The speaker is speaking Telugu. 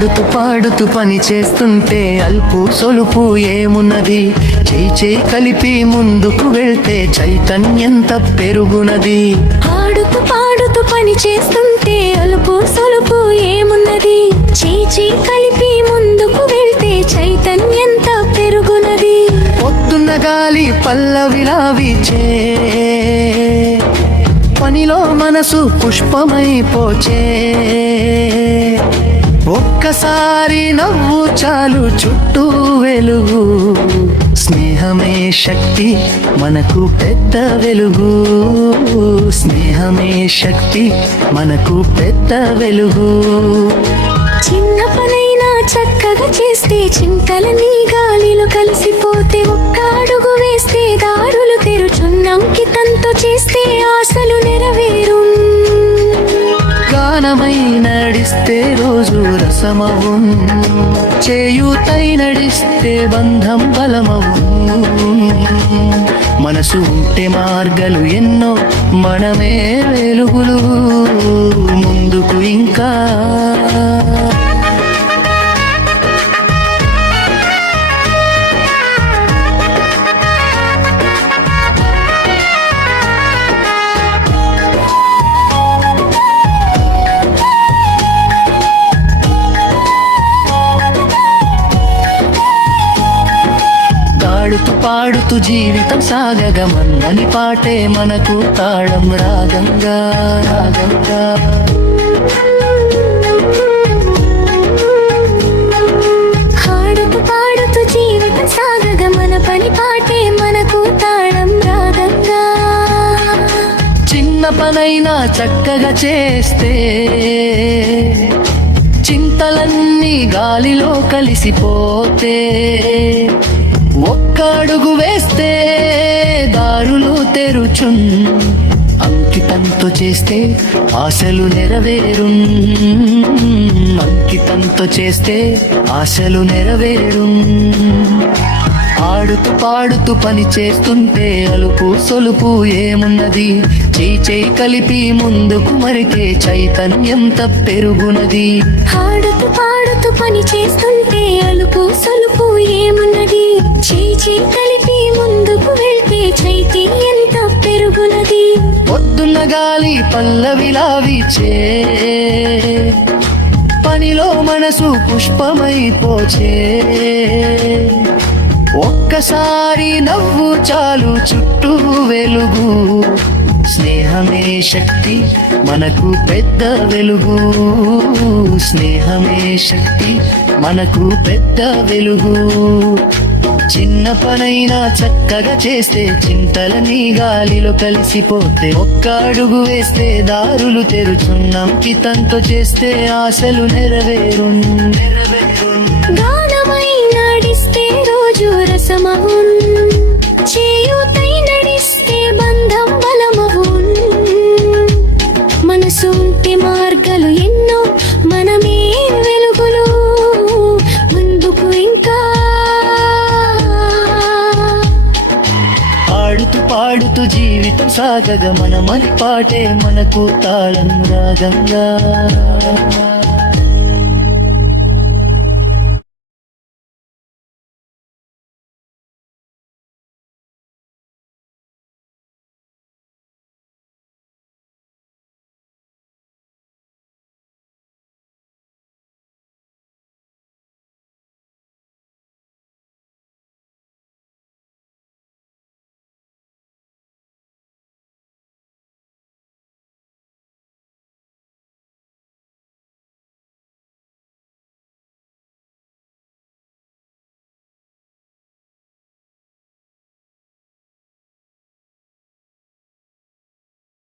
పాడుతూ పని చేస్తుంటే అల్పు సొలుపు ఏమున్నది? చేయి చేయి కలిపి ముందుకు వెళ్తే చైతన్యంత పెరుగునది ఆడుతూ పాడుతూ పని చేస్తుంటే అలుపు సొలుపు ఏమున్నది? చీచి కలిపి ముందుకు వెళ్తే చైతన్యంత పెరుగునది పొద్దున్న గాలి పల్లవిలా వీచే పనిలో మనసు పుష్పమై పోచే ఒక్కసారి నవ్వు చాలు చుట్టూ వెలుగు. స్నేహమే శక్తి మనకు పెద్ద వెలుగు. స్నేహమే శక్తి మనకు పెద్ద వెలుగు. చిన్న పనైనా చక్కగా చేస్తే చింతలని గాలిలో కలిసిపోతే ఒక్క అడుగు వేస్తే దారులు తెరుచున్నంకితంతో చేస్తే ఆశలు నెరవేరు గానమై నడిస్తే రోజు రసమవు. చేయూతై నడిస్తే బంధం బలమవు. మనసు ఉంటే మార్గలు ఎన్నో మనమే వెలుగులు. ముందుకు ఇంకా పాడుతూ జీవితం సాగగ మన్నని పాటే మనకు తాళం. రాగంగా. రాగంగా పనైనా చక్కగా చేస్తే చింతలన్నీ గాలిలో కలిసిపోతే ఒక్క అడుగు వేస్తే దారులు తెరుచున్. అంకితంతో చేస్తే ఆశలు నెరవేరు అంకితంతో చేస్తే ఆశలు నెరవేరు ఆడుతూ పాడుతూ పని చేస్తుంటే అలుపు సొలుపు ఏమున్నది? చేయి చేయి కలిపి ముందుకు మరికే చైతన్యం పెరుగునది ఆడుతూ పాడుతూ పని చేస్తుంటే అలుపు సొలుపు ఏమున్నది? చేయి చేయి కలిపి ముందుకు వెళ్తే చైతి ఎంత పెరుగునది పొద్దున్న గాలి పల్లవిలా వీచే పనిలో మనసు పుష్పమై పోచే ఒక్కసారి నవ్వు చాలు చుట్టూ వెలుగు. స్నేహమే శక్తి మనకు పెద్ద వెలుగు. స్నేహమే శక్తి మనకు పెద్ద వెలుగు. చిన్న పనైనా చక్కగా చేస్తే చింతలని గాలిలో కలిసిపోతే ఒక్క అడుగు వేస్తే దారులు తెరుచున్నంకితంతో చేస్తే ఆశలు నెరవేరు నెరవేరు రసమవున్ చేయూతై నడిస్తే బంధం బలమవున్. మనసు ఉంటే మార్గాలు ఎన్నో మనమే వెలుగులు. ముందుకు ఇంకా ఆడుతూ పాడుతూ జీవితం సాగగా మన మన పాటే మనకు తాళం రాగంగా.